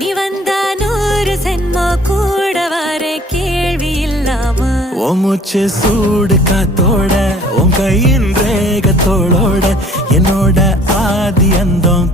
நீ வந்தா 100 சென்மோ கூட வர கேள்வி இல்லாம உன் மூச்சு சூடு காத்தோட உன் கையின் ரேகத்தோளோட என்னோட ஆதி அந்தம்